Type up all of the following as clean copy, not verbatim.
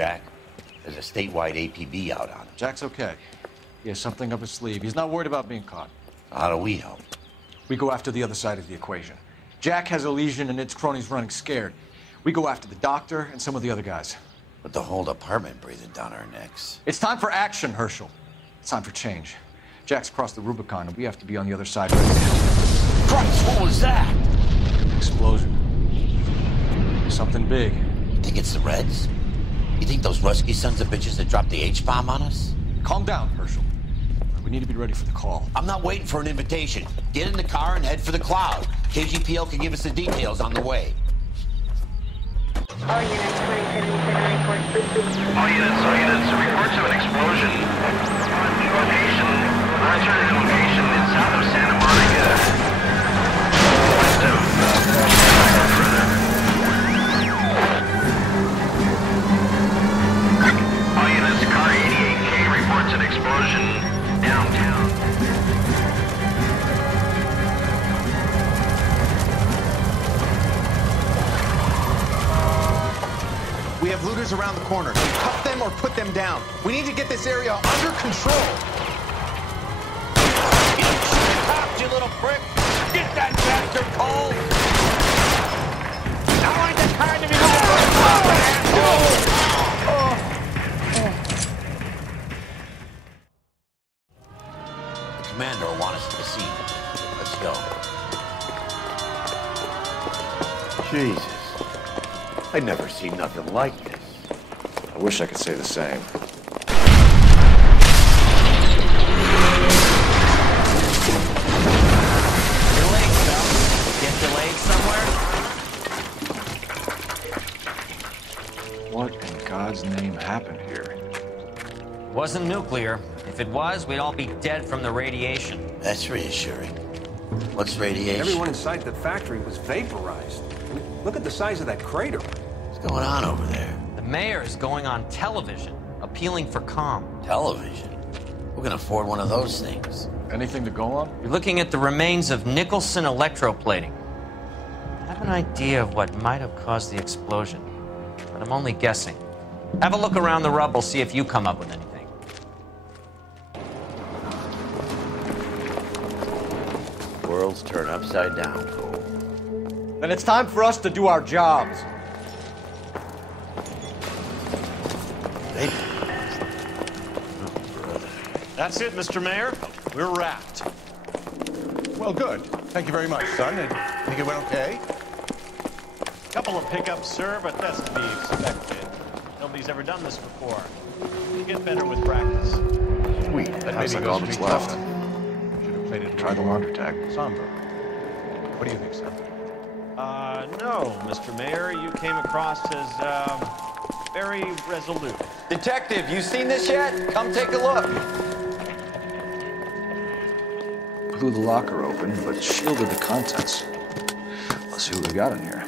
Jack. There's a statewide APB out on him. Jack's okay. He has something up his sleeve. He's not worried about being caught. How do we help? We go after the other side of the equation. Jack has a lesion and its cronies running scared. We go after the doctor and some of the other guys. With the whole department breathing down our necks. It's time for action, Herschel. It's time for change. Jack's crossed the Rubicon and we have to be on the other side. Christ, what was that? Explosion. Something big. You think it's the Reds? You think those Rusky sons of bitches that dropped the H-bomb on us? Calm down, Herschel. We need to be ready for the call. I'm not waiting for an invitation. Get in the car and head for the cloud. KGPL can give us the details on the way. All units, 2077 report. All units, reports of an explosion. Return location is south of Santa Monica. West of, further. All units, car 88K reports an explosion downtown. We have looters around the corner. Cuff them or put them down. We need to get this area under control. You little prick! Get that bastard cold! I want the car to be The commander will want us to the scene. Let's go. Jesus. I've never seen nothing like this. I wish I could say the same. What in God's name happened here? Wasn't nuclear. If it was, we'd all be dead from the radiation. That's reassuring. What's radiation? Everyone inside the factory was vaporized. I mean, look at the size of that crater. What's going on over there? The mayor is going on television, appealing for calm. Television? Who can afford one of those things? Anything to go on? You're looking at the remains of Nicholson electroplating. I have an idea of what might have caused the explosion, but I'm only guessing. Have a look around the rubble, see if you come up with anything. Worlds turn upside down, Cole. Then it's time for us to do our jobs. That's it, Mr. Mayor. We're wrapped. Well, good. Thank you very much, son. I think it went okay. Couple of pickups, sir, but that's to be expected. Nobody's ever done this before. You get better with practice. Sweet. That maybe like all that's left. Should have played it. Try the laundry tag. Somber. What do you think, son? No, Mr. Mayor. You came across as, very resolute. Detective, you seen this yet? Come take a look. Blew the locker open, but shielded the contents. Let's see what we got in here.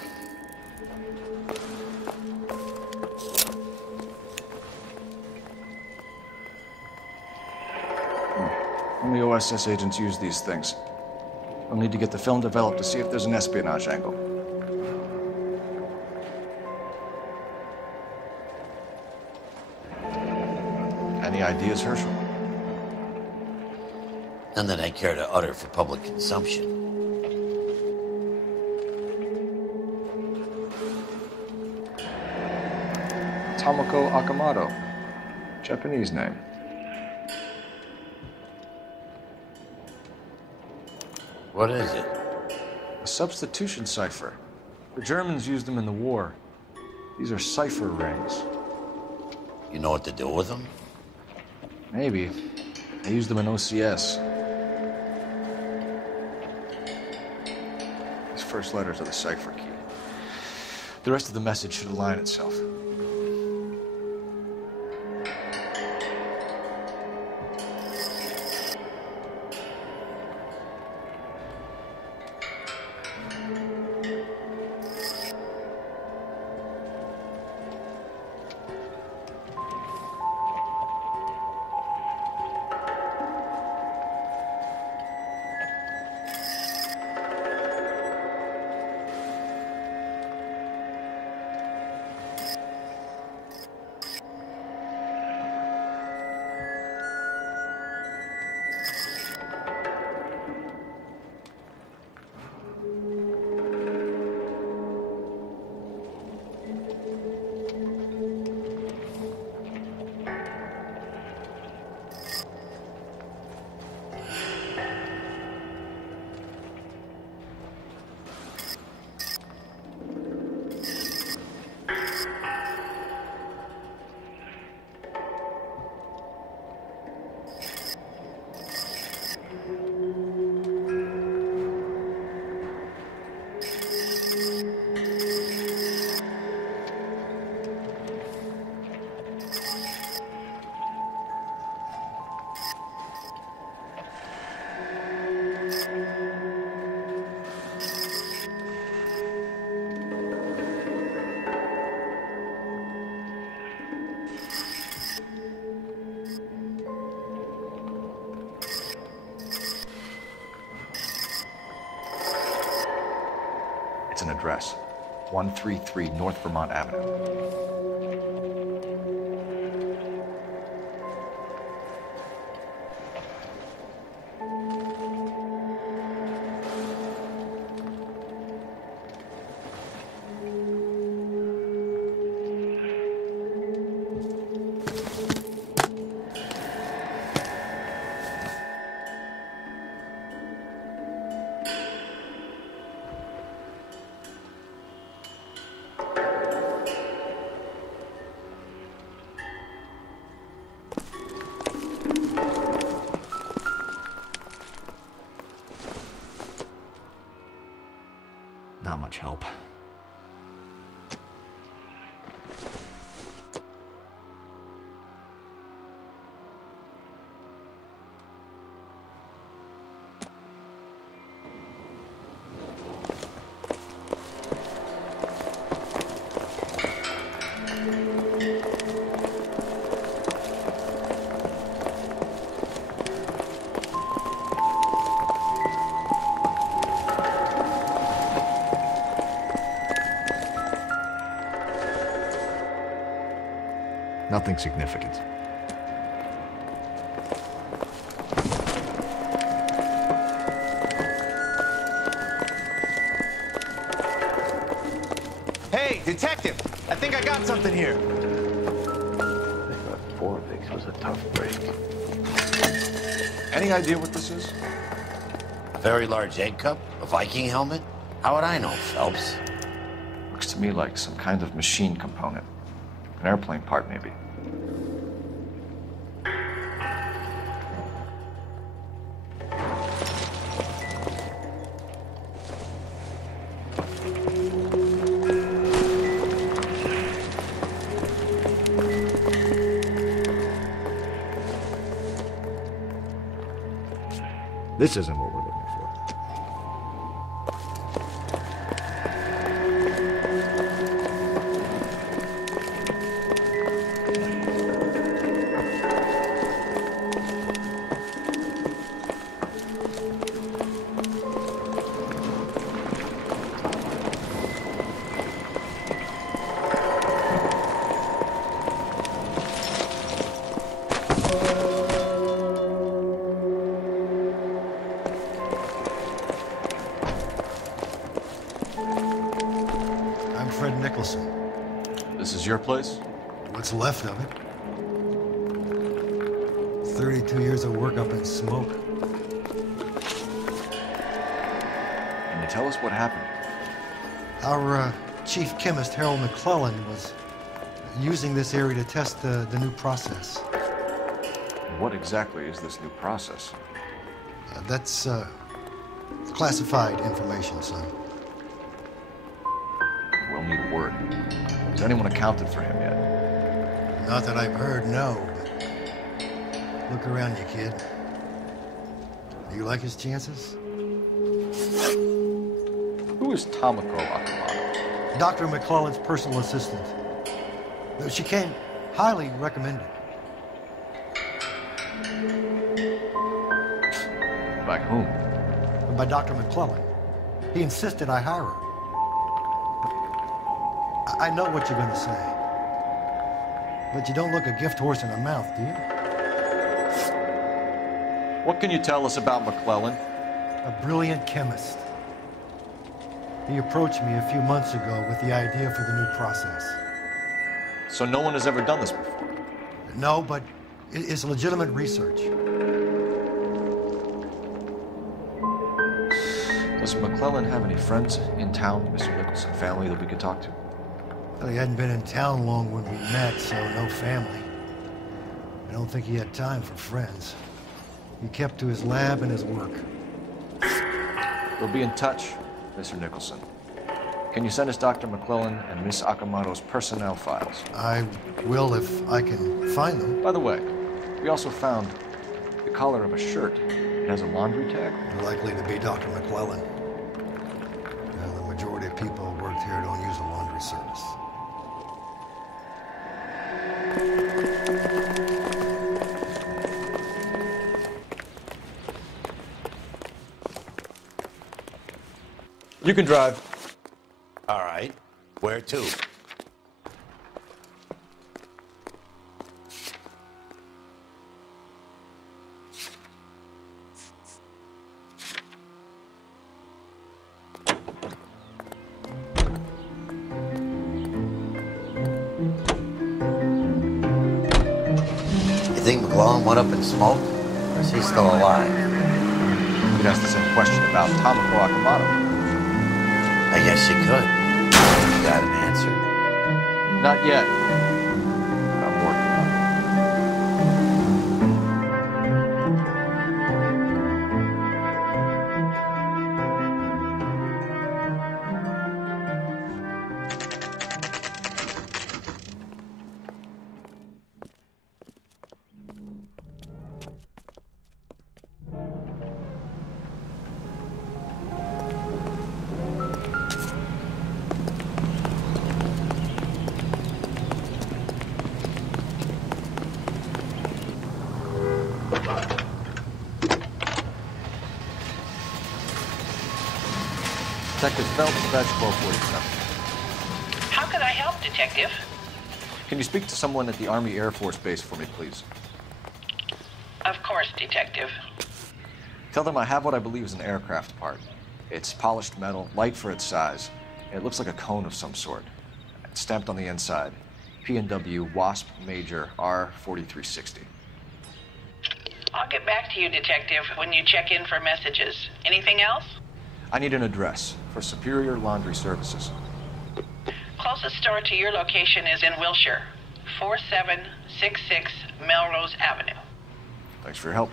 Only OSS agents use these things. We'll need to get the film developed to see if there's an espionage angle. Any ideas, Herschel? None that I care to utter for public consumption. Tomoko Akamoto. Japanese name. What is it? A substitution cipher. The Germans used them in the war. These are cipher rings. You know what to do with them? Maybe. I used them in OCS. These first letters are the cipher key. The rest of the message should align itself. That's an address. 133 North Vermont Avenue. Not much help. Nothing significant. Hey, detective! I think I got something here. This was a tough break. Any idea what this is? A very large egg cup? A Viking helmet? How would I know, Phelps? Looks to me like some kind of machine component. An airplane part, maybe. This isn't what we're looking for. Nicholson. This is your place? What's left of it. 32 years of work up in smoke. Can you tell us what happened? Our chief chemist, Harold McClellan, was using this area to test the new process. What exactly is this new process? That's classified information, son. We'll need word. Has anyone accounted for him yet? Not that I've heard, no. But look around you, kid. Do you like his chances? Who is Tomoko Akamoto? Dr. McClellan's personal assistant. She came highly recommended. By whom? By Dr. McClellan. He insisted I hire her. I know what you're going to say. But you don't look a gift horse in the mouth, do you? What can you tell us about McClellan? A brilliant chemist. He approached me a few months ago with the idea for the new process. So no one has ever done this before? No, but it's legitimate research. Does McClellan have any friends in town, Mr. Nicholson, family that we could talk to? Well, he hadn't been in town long when we met, so no family. I don't think he had time for friends. He kept to his lab and his work. We'll be in touch, Mr. Nicholson. Can you send us Dr. McClellan and Miss Akamoto's personnel files? I will if I can find them. By the way, we also found the collar of a shirt. It has a laundry tag. Likely to be Dr. McClellan. The majority of people who worked here don't use a laundry service. You can drive. Where to? You think McClellan went up in smoke? Or is he still alive? You could ask the same question about Tomoko Akamoto. I guess you could. You got an answer? Not yet. But I'm working on it. Detective Phelps, badge 1247. How can I help, Detective? Can you speak to someone at the Army Air Force Base for me, please? Of course, Detective. Tell them I have what I believe is an aircraft part. It's polished metal, light for its size. It looks like a cone of some sort. It's stamped on the inside. P&W Wasp Major R4360. I'll get back to you, Detective, when you check in for messages. Anything else? I need an address for Superior Laundry Services. Closest store to your location is in Wilshire, 4766 Melrose Avenue. Thanks for your help.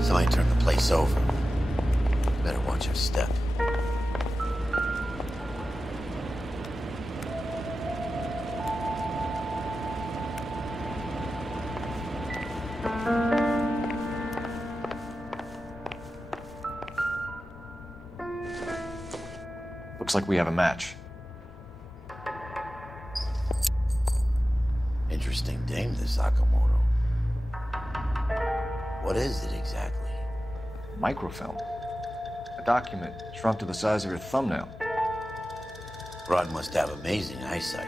Somebody turned the place over. Better watch your step. Looks like we have a match. Interesting dame, this Sakamoto. What is it exactly? Microfilm. A document shrunk to the size of your thumbnail. Rod must have amazing eyesight.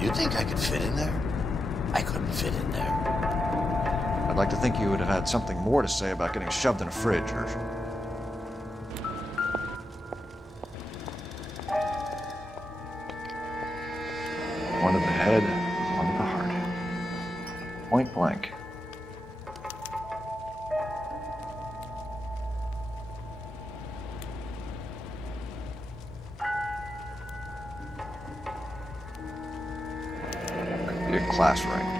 You think I could fit in there? I couldn't fit in there. I'd like to think you would have had something more to say about getting shoved in a fridge, Herschel. One to the head, one to the heart. Point blank. Could be a class ring.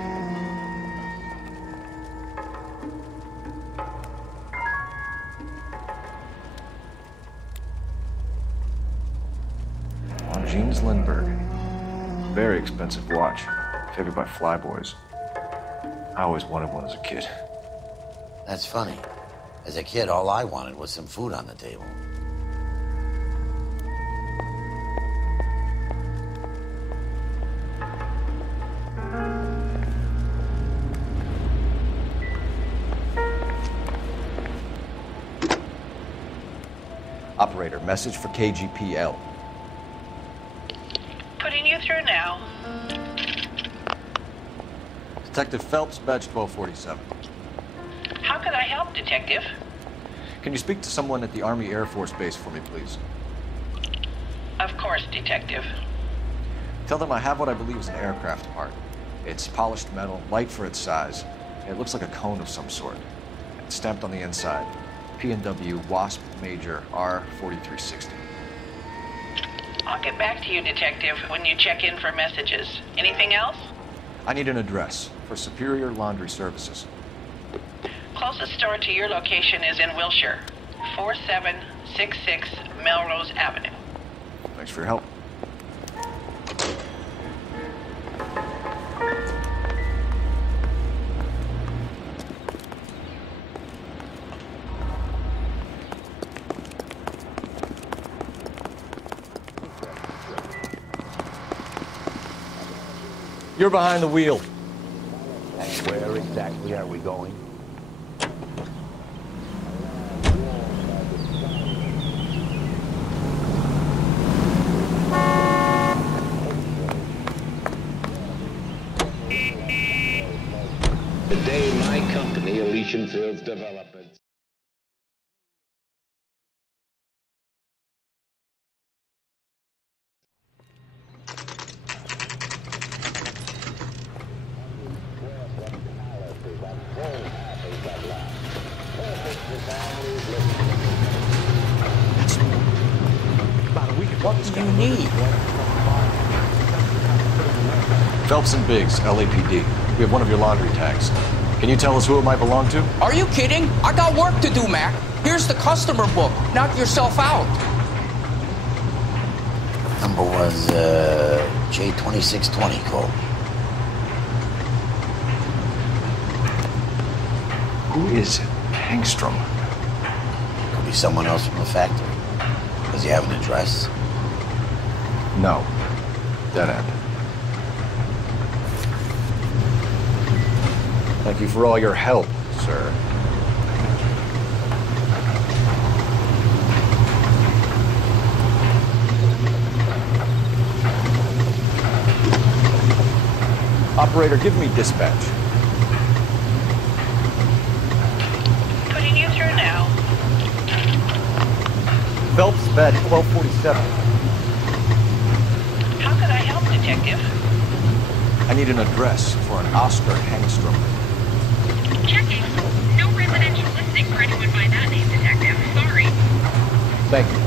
Jeans Lindbergh. Very expensive watch. Favored by flyboys. I always wanted one as a kid. That's funny. As a kid, all I wanted was some food on the table. Operator, message for KGPL. Putting you through now. Detective Phelps, badge 1247. How can I help, Detective? Can you speak to someone at the Army Air Force Base for me, please? Of course, Detective. Tell them I have what I believe is an aircraft part. It's polished metal, light for its size. It looks like a cone of some sort. It's stamped on the inside. P&W Wasp Major R4360. I'll get back to you, Detective, when you check in for messages. Anything else? I need an address for Superior Laundry Services. Closest store to your location is in Wilshire, 4766 Melrose Avenue. Thanks for your help. You're behind the wheel. And where exactly are we going? Today, my company, Elysian Fields Development. What do you need? Phelps and Biggs, LAPD. We have one of your laundry tags. Can you tell us who it might belong to? Are you kidding? I got work to do, Mac. Here's the customer book. Knock yourself out. Number was J2620, Cole. Who is Hangstrom? Could be someone else from the factory. Does he have an address? No. Dead end. Thank you for all your help, sir. Operator, give me dispatch. Putting you through now. Phelps, badge 1247. How could I help, Detective? I need an address for an Oscar Hangstrom. Checking. No residential listing for anyone by that name, Detective. Sorry. Thank you.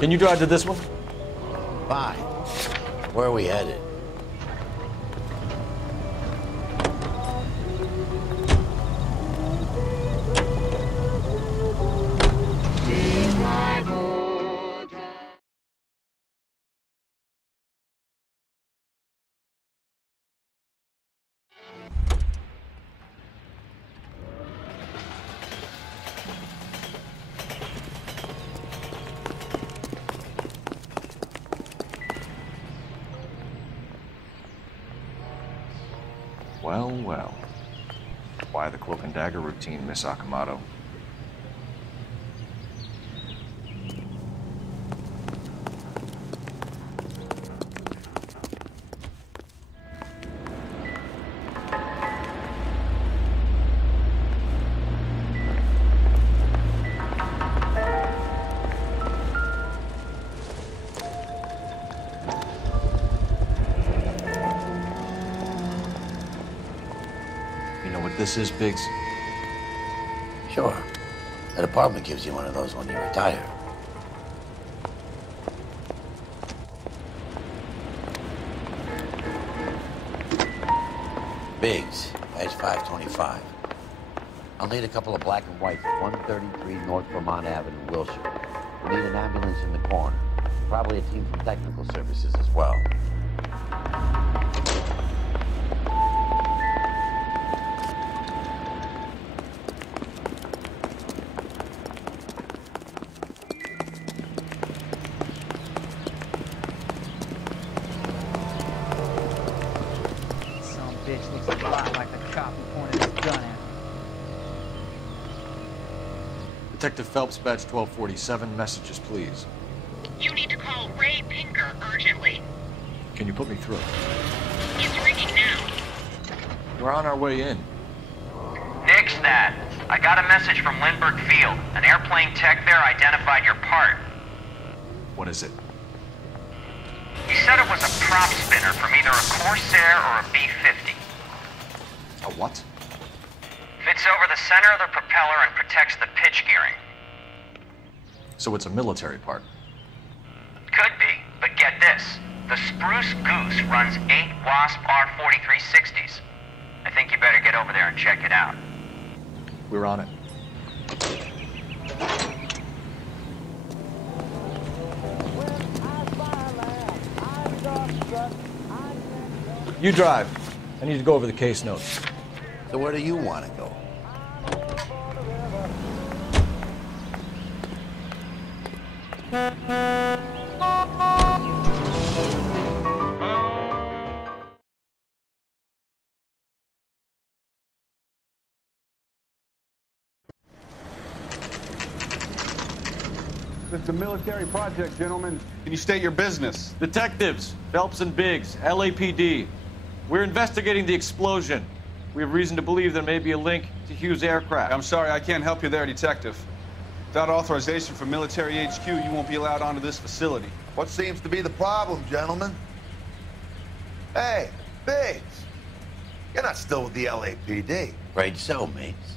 Can you drive to this one? Fine. Where are we headed? Well, well. Why the cloak and dagger routine, Miss Akamoto? This is Biggs? Sure. That apartment gives you one of those when you retire. Biggs, badge 525. I'll need a couple of black and whites at 133 North Vermont Avenue, Wilshire. We'll need an ambulance in the corner. Probably a team from technical services as well. Detective Phelps, badge 1247, messages, please. You need to call Ray Pinker urgently. Can you put me through? It's ringing now. We're on our way in. Nix that. I got a message from Lindbergh Field. An airplane tech there identified your part. What is it? He said it was a prop spinner from either a Corsair or a B-50. A what? Fits over the center of the propeller and protects the pitch gearing. So it's a military part. Could be, but get this. The Spruce Goose runs 8 Wasp R-4360s. I think you better get over there and check it out. We're on it. You drive. I need to go over the case notes. So where do you want to go? It's a military project, gentlemen. Can you state your business? Detectives, Phelps and Biggs, LAPD. We're investigating the explosion. We have reason to believe there may be a link to Hughes' aircraft. I'm sorry, I can't help you there, Detective. Without authorization from military HQ, you won't be allowed onto this facility. What seems to be the problem, gentlemen? Hey, Biggs. You're not still with the LAPD. Afraid so, mates.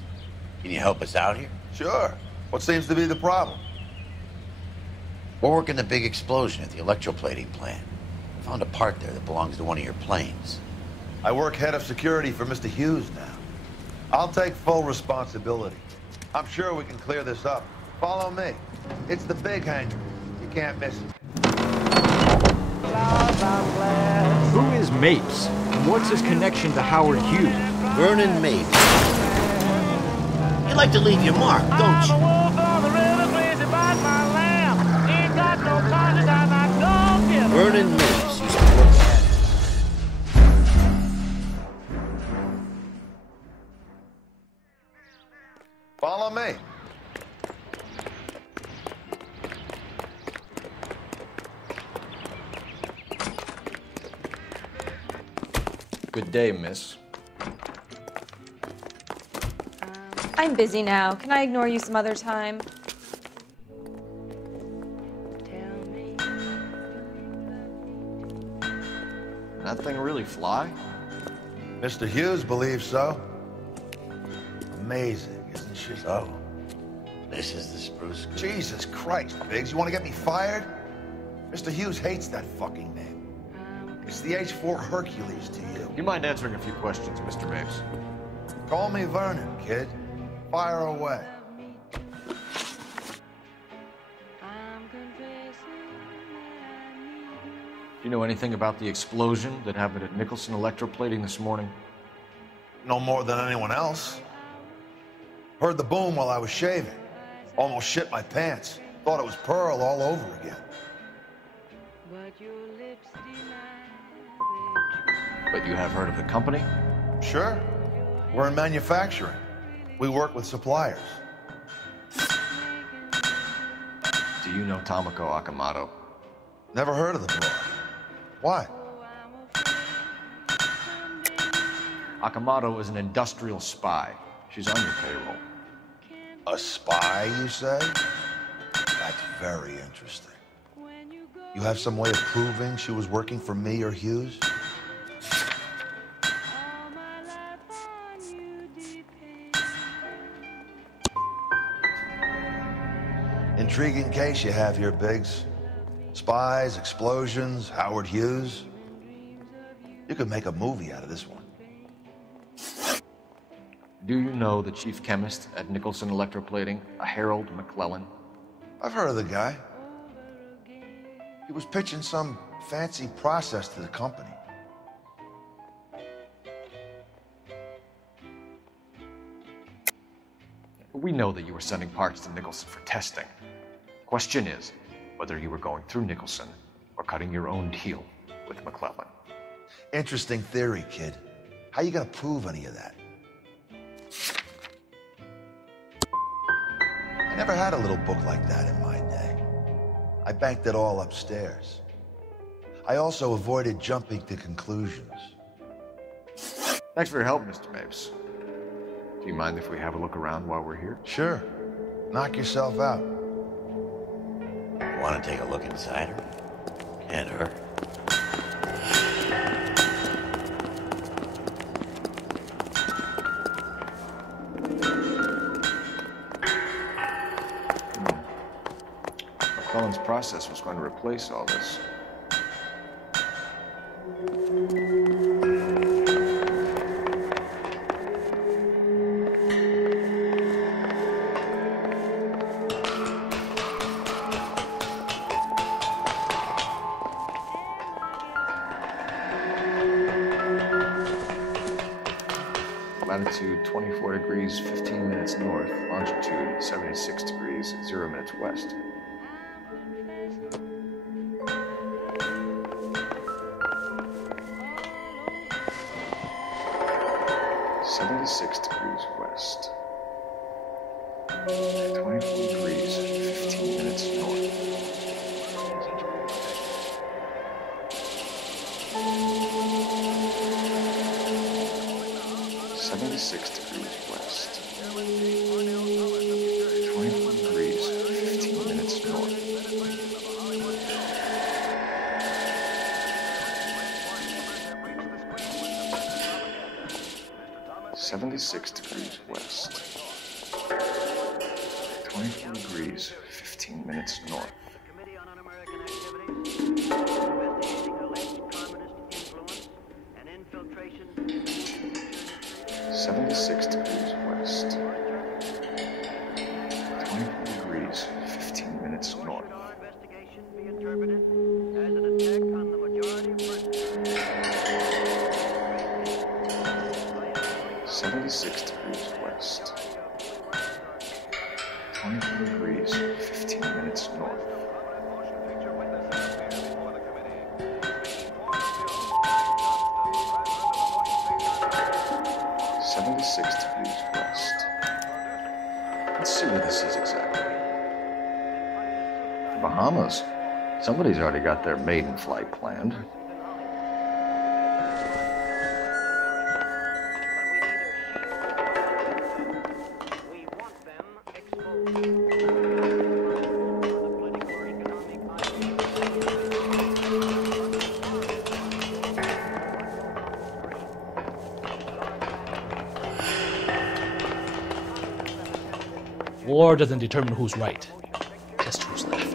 Can you help us out here? Sure. What seems to be the problem? We're working the big explosion at the electroplating plant. I found a part there that belongs to one of your planes. I work head of security for Mr. Hughes now. I'll take full responsibility. I'm sure we can clear this up. Follow me. It's the big hangar. You can't miss it. Who is Mapes? And what's his connection to Howard Hughes? Vernon Mapes. You like to leave your mark, don't you? Vernon Mapes used to work at... Follow me. Good day, miss. I'm busy now. Can I ignore you some other time? That thing really fly? Mr. Hughes believes so. Amazing, isn't she? So, this is the Spruce Goose. Jesus Christ, Biggs, you want to get me fired? Mr. Hughes hates that fucking name. It's the H-4 Hercules to you. You mind answering a few questions, Mr. Mapes? Call me Vernon, kid. Fire away. Do you know anything about the explosion that happened at Nicholson Electroplating this morning? No more than anyone else. Heard the boom while I was shaving. Almost shit my pants. Thought it was Pearl all over again. But you have heard of the company? Sure. We're in manufacturing. We work with suppliers. Do you know Tomoko Akamoto? Never heard of the boy. Why? Akamoto is an industrial spy. She's on your payroll. A spy, you say? That's very interesting. You have some way of proving she was working for me or Hughes? Intriguing case you have here, Biggs. Spies, explosions, Howard Hughes. You could make a movie out of this one. Do you know the chief chemist at Nicholson Electroplating, a Harold McClellan? I've heard of the guy. He was pitching some fancy process to the company. We know that you were sending parts to Nicholson for testing. Question is whether you were going through Nicholson or cutting your own deal with McClellan. Interesting theory, kid. How you gonna prove any of that? I never had a little book like that in my day. I banked it all upstairs. I also avoided jumping to conclusions. Thanks for your help, Mr. Mapes. Do you mind if we have a look around while we're here? Sure. Knock yourself out. Want to take a look inside her? Can't hurt. McClellan's process was going to replace all this. Latitude 24 degrees, 15 minutes north. Longitude 76 degrees, 0 minutes west. West. 24 degrees, 15 minutes north. 76 degrees west. 24 degrees, 15 minutes north. 76 degrees west. 24 degrees, 15 minutes north. 76 degrees west. 24 degrees, 15 minutes north. 76 degrees west. 24 degrees, 15 minutes north. 76 degrees west. Let's see where this is exactly. Bahamas. Somebody's already got their maiden flight planned. War doesn't determine who's right, just who's left.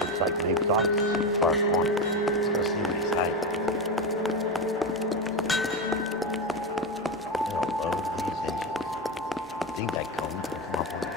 Looks like Nate's office is in the far corner. Let's go see what he's hiding. They'll load these engines. Think that cone picks them up on the back.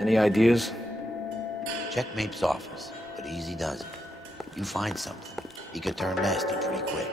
Any ideas? Check Mapes' office, but Eazy does it. You find something, he could turn nasty pretty quick.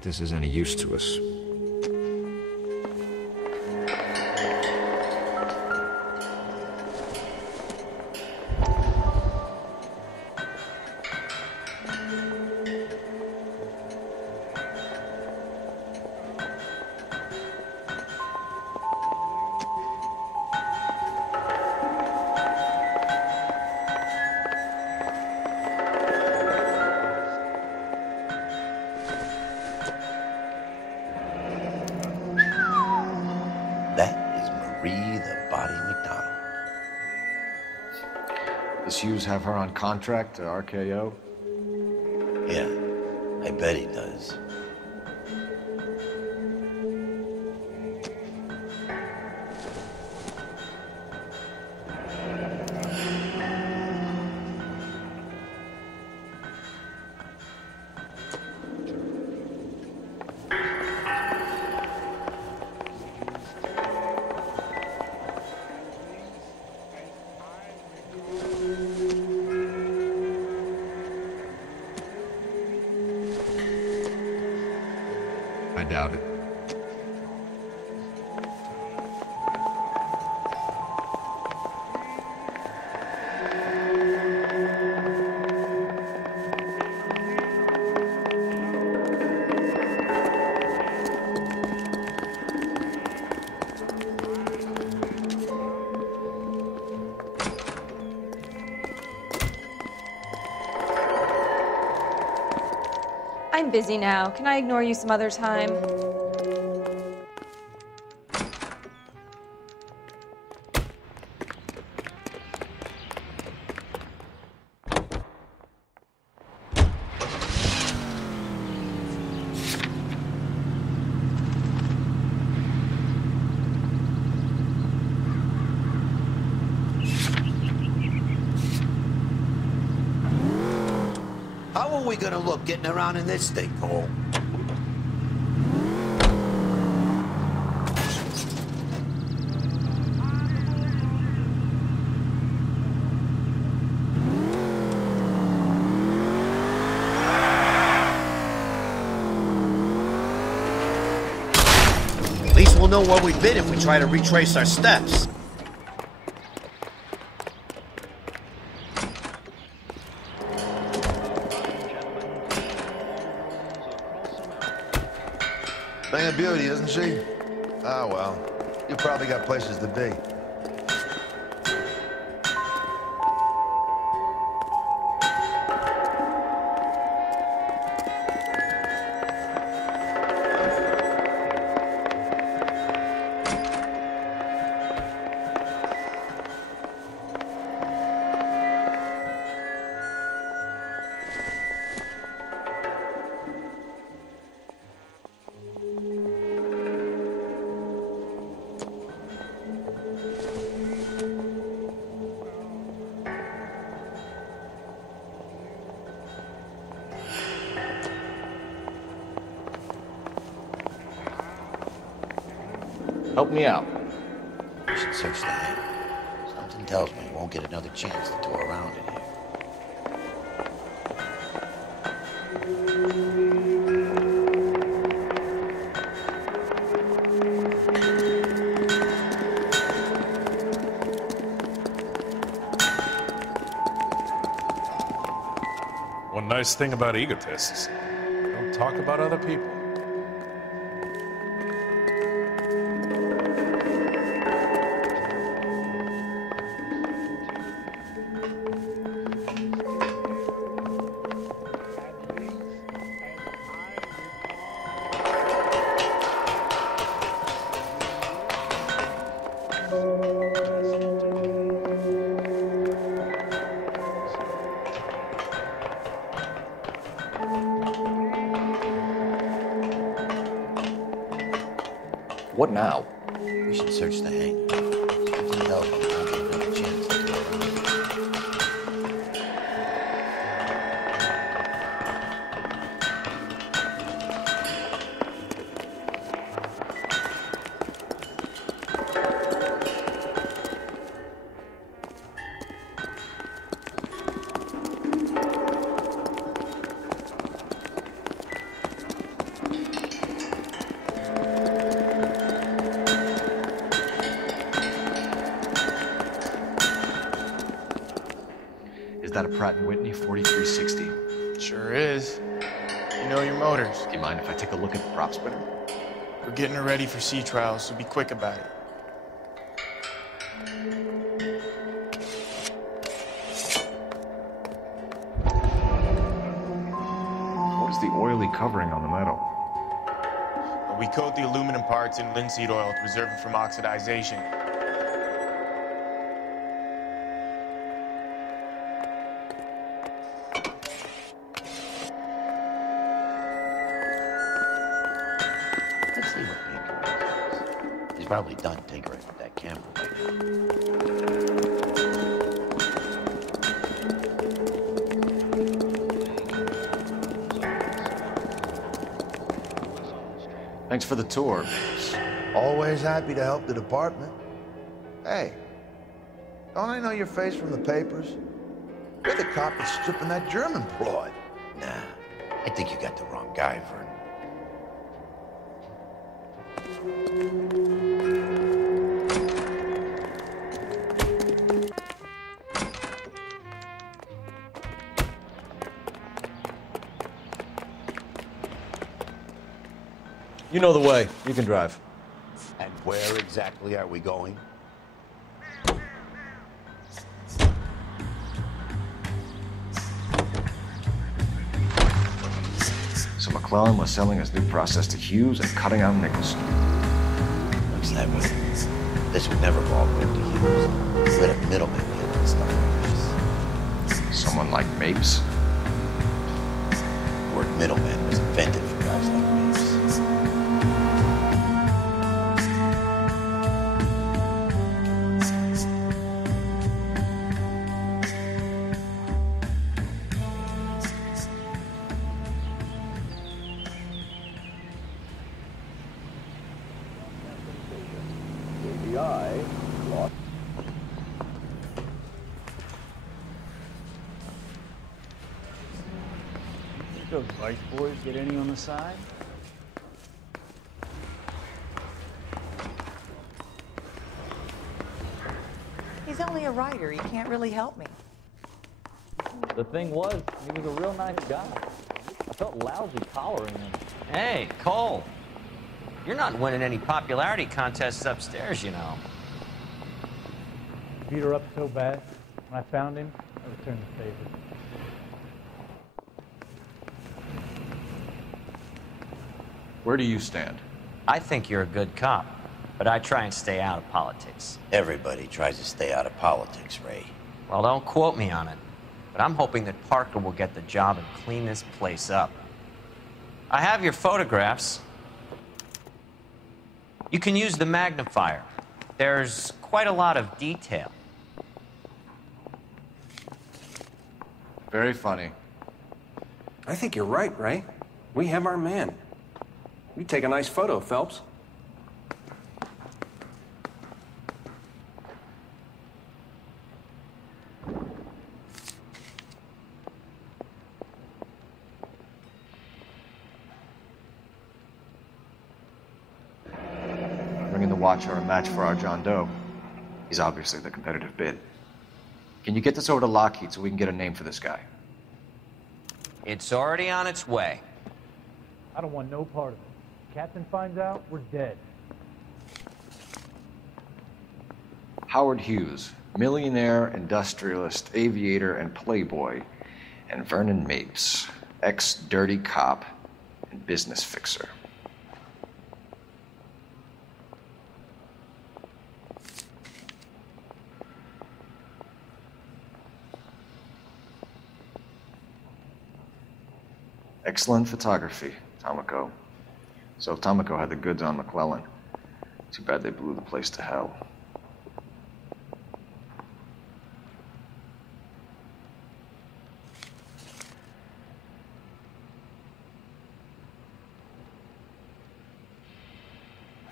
think this is any use to us. Does Hughes have her on contract to RKO? Yeah, I bet he does. I doubt it. I'm busy now. Can I ignore you some other time? How are we gonna look getting around in this thing, Cole? At least we'll know where we've been if we try to retrace our steps. Thing of beauty, isn't she? Ah, well. You probably got places to be. Help me out. We should search the hangar. Something tells me we won't get another chance to tour around in here. One nice thing about egotists, don't talk about other people. What now? We should search the hangar. Something tells me we won't get another chance to tour around. Is that a Pratt & Whitney 4360? Sure is. You know your motors. Do you mind if I take a look at the prop spinner? We're getting her ready for sea trials, so be quick about it. What is the oily covering on the metal? We coat the aluminum parts in linseed oil to preserve it from oxidization. Let's see what Pinker is. He's probably done tinkering with that camera right Thanks for the tour. Always happy to help the department. Hey, don't I know your face from the papers? You're the cop that's stripping that German broad. Nah, I think you got the wrong guy, Vern. You know the way. You can drive. And where exactly are we going? So McClellan was selling his new process to Hughes and cutting out Nicholson. Looks that way. This would never fall right to Hughes. We had a middleman handling stuff like this. Someone like Mapes? The word middleman was invented for guys like Mapes. Those vice boys get any on the side? He's only a writer. He can't really help me. The thing was, he was a real nice guy. I felt lousy collaring him. Hey, Cole. You're not winning any popularity contests upstairs, you know. Beat her up so bad. When I found him, I returned the favor. Where do you stand? I think you're a good cop, but I try and stay out of politics. Everybody tries to stay out of politics, Ray. Well, don't quote me on it, but I'm hoping that Parker will get the job and clean this place up. I have your photographs. You can use the magnifier. There's quite a lot of detail. Very funny. I think you're right, Ray. We have our man. You take a nice photo, Phelps. Bringing the Watcher a match for our John Doe. He's obviously the competitive bid. Can you get this over to Lockheed so we can get a name for this guy? It's already on its way. I don't want no part of it. Captain finds out, we're dead. Howard Hughes, millionaire, industrialist, aviator, and playboy, and Vernon Mapes, ex-dirty cop and business fixer. Excellent photography, Tomoko. So Tomoko had the goods on McClellan. Too bad they blew the place to hell.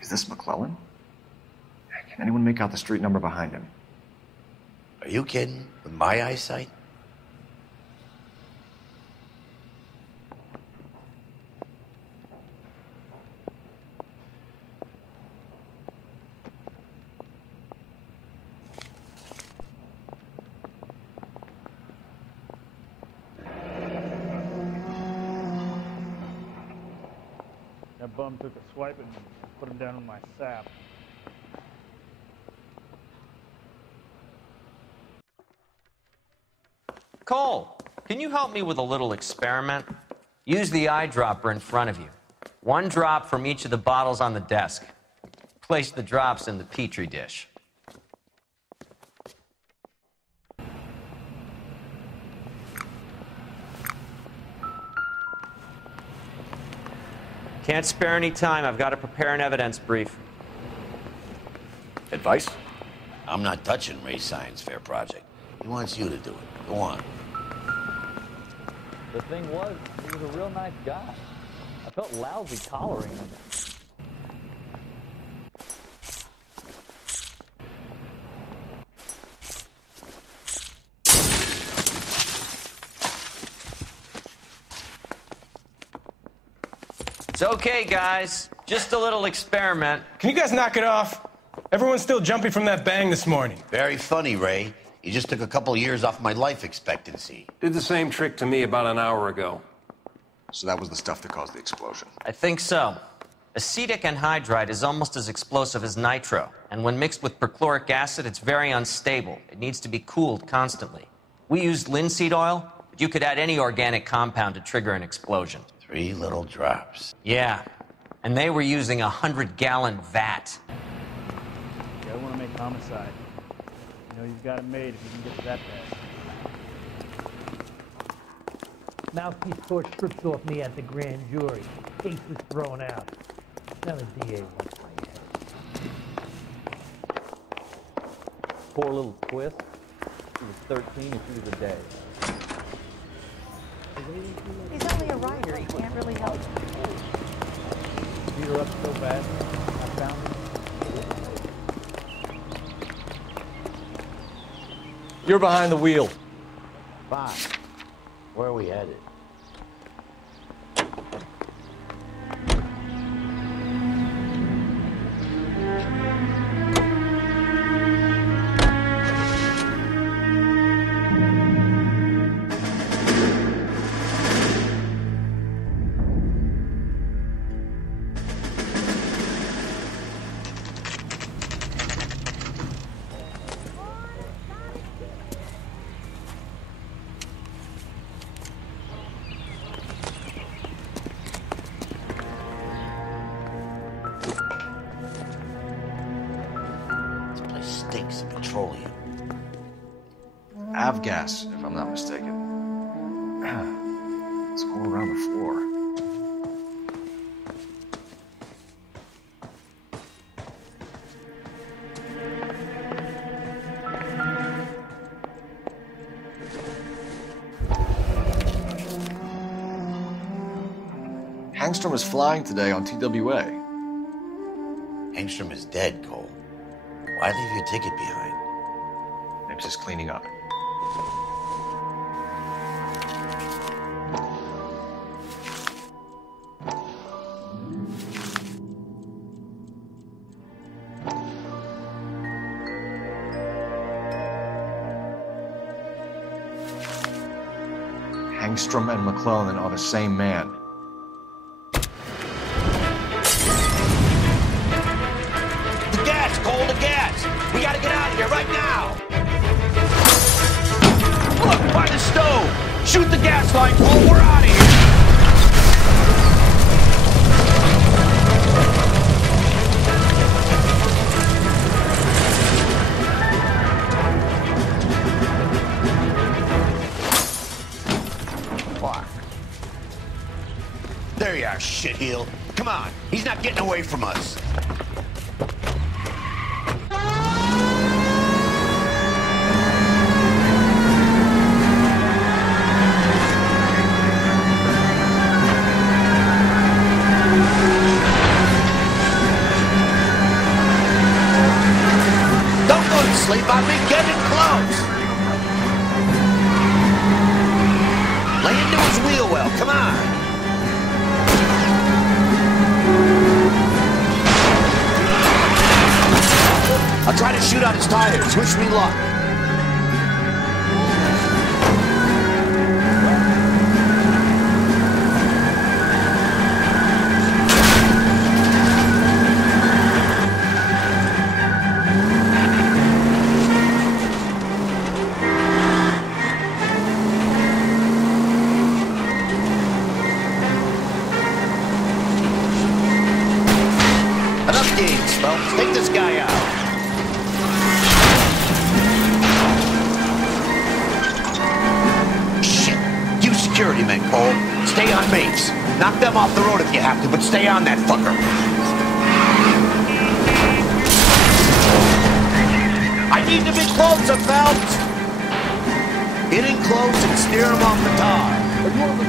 Is this McClellan? Can anyone make out the street number behind him? Are you kidding? With my eyesight? bum took a swipe and put him down in my sap. Cole, can you help me with a little experiment? Use the eyedropper in front of you. One drop from each of the bottles on the desk. Place the drops in the Petri dish. Can't spare any time. I've got to prepare an evidence brief. Advice? I'm not touching Ray's science fair project. He wants you to do it. Go on. The thing was, he was a real nice guy. I felt lousy collaring him. It's okay, guys. Just a little experiment. Can you guys knock it off? Everyone's still jumping from that bang this morning. Very funny, Ray. You just took a couple years off my life expectancy. Did the same trick to me about an hour ago. So that was the stuff that caused the explosion. I think so. Acetic anhydride is almost as explosive as nitro, and when mixed with perchloric acid, it's very unstable. It needs to be cooled constantly. We used linseed oil, but you could add any organic compound to trigger an explosion. 3 little drops. Yeah, and they were using a 100-gallon vat. Yeah, I want to make homicide. You know you've got it made if you can get to that bad. Mouthpiece tore strips off me at the grand jury. Case was thrown out. Now the DA wants my head. Poor little twist. She was 13 and she was a day. He's only a writer. He can't really help me. Beat her up so bad, I found her. You're behind the wheel. Fine. Where are we headed? Stinks of petroleum. Avgas, if I'm not mistaken. It's all around the floor. Hangstrom is flying today on TWA. Hangstrom is dead, Cole. Why leave your ticket behind? Mapes is cleaning up. Hangstrom and McClellan are the same man. The gas, Cole, the gas! We gotta get out of here right now! Look, by the stove! Shoot the gas line, Cole, we're out of here! Fuck. There you are, shitheel. Come on, he's not getting away from us. Sleep, I've been getting close. Lay into his wheel well, come on. I'll try to shoot out his tires. Wish me luck. Mapes. Knock them off the road if you have to, but stay on that fucker. I need to be closer, Phelps. Get in close and steer them off the tar. Are you on the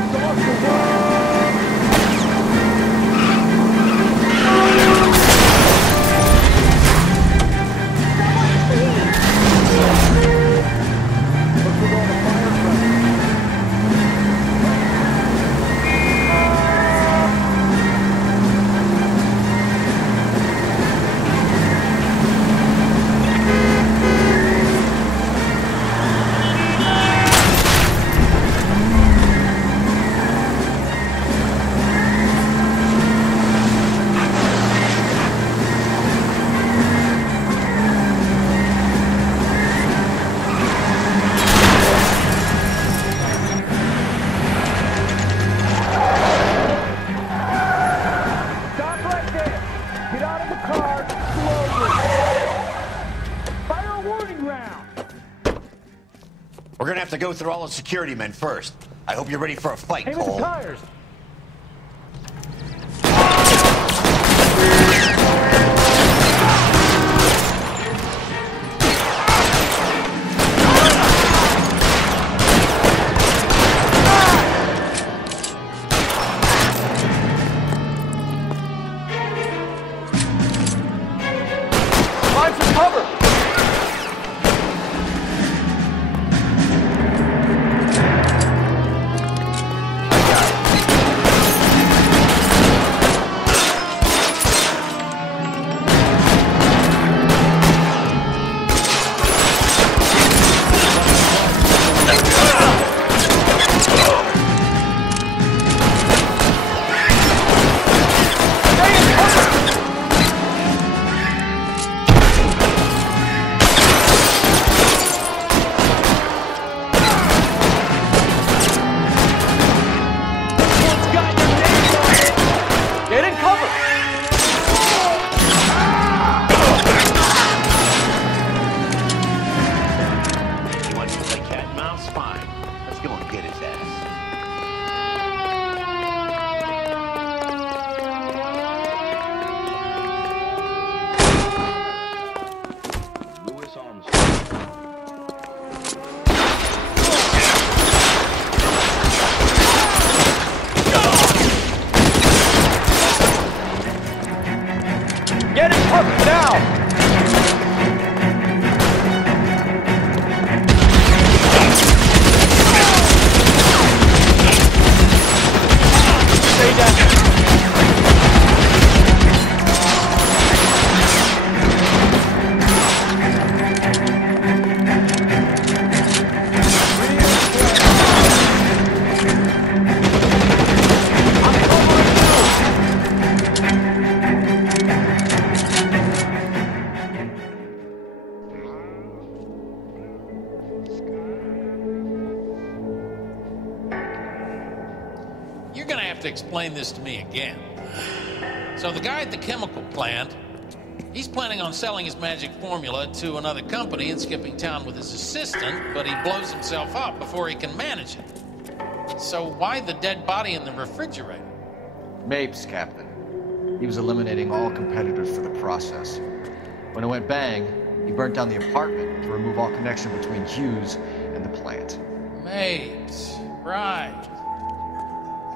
We're gonna have to go through all the security men first. I hope you're ready for a fight, Aim at Cole. the tires. Find some cover. Get it covered now! Stay down. You're gonna have to explain this to me again. So the guy at the chemical plant, he's planning on selling his magic formula to another company and skipping town with his assistant, but he blows himself up before he can manage it. So why the dead body in the refrigerator? Mapes, Captain. He was eliminating all competitors for the process. When it went bang, he burnt down the apartment to remove all connection between Hughes and the plant. Mapes, right.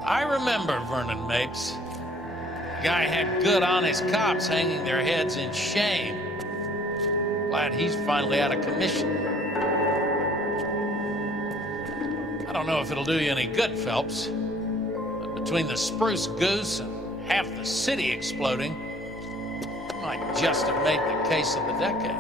I remember Vernon Mapes. The guy had good, honest cops hanging their heads in shame. Glad he's finally out of commission. I don't know if it'll do you any good, Phelps, but between the spruce goose and half the city exploding, you might just have made the case of the decade.